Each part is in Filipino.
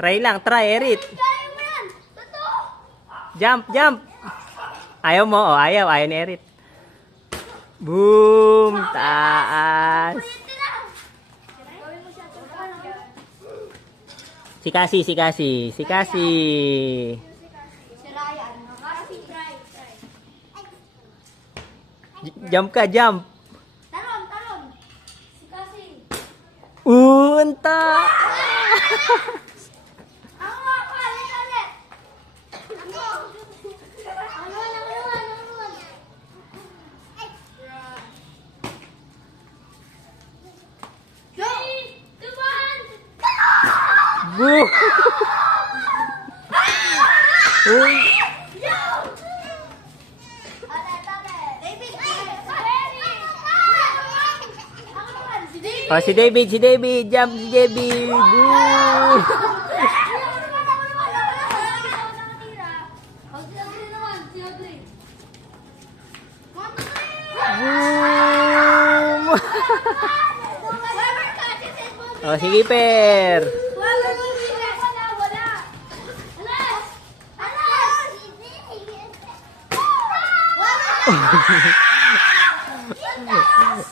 Try lang, try, Erit. Jump, jump. Ayaw mo, oh, ayaw ni Erit. Boom, taas. Si Cassie, si Cassie, si Cassie. Jump ka, jump. Talon, talon. Si Cassie. Unta. Boo. Uy. Oh, si David, jump si David. Boo. Boom. Oh, sige, Per.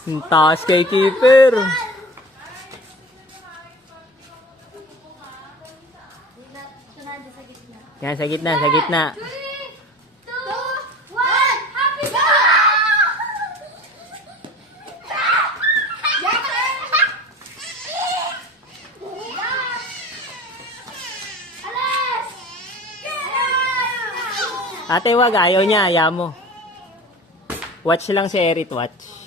Ang taas kay keeper. Yan, sa gitna, sa gitna. Ate, wag. Ayaw niya. Ayaw mo. Watch lang si Erit. Watch.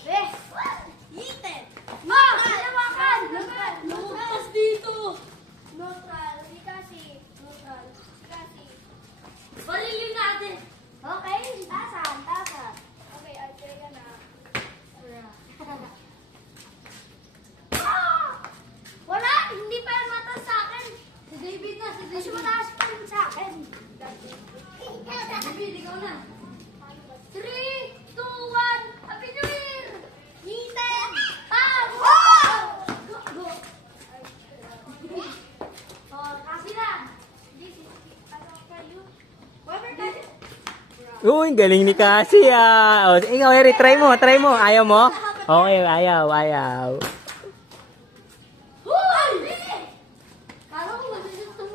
Wala! Hindi pa yan mataas sa akin! Si David na! Si David! Mas mataas pa rin sa akin! David, ikaw na! 3, 2, 1, Happy New Year! Ethan! Oh! Go! Go! Oh, kasi na! Uy, galing ni Cassie ah. O, ikaw, Erit, try mo, try mo. Ayaw mo? Okay, ayaw, ayaw. Hoy! Kala ko magsusunod